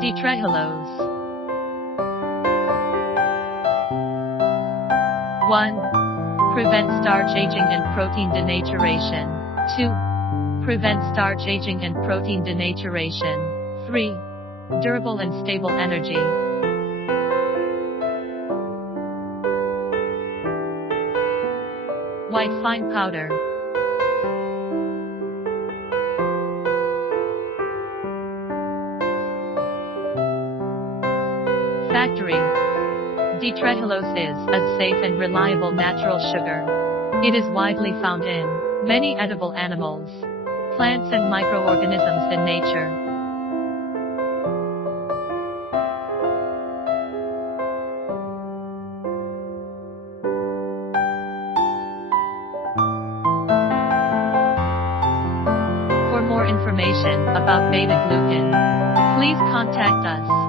D-Trehalose. 1. Prevent starch aging and protein denaturation. 2. Prevent starch aging and protein denaturation. 3. Durable and stable energy. White fine powder. Factory. D-Trehalose is a safe and reliable natural sugar. It is widely found in many edible animals, plants and microorganisms in nature. For more information about beta-glucan, please contact us.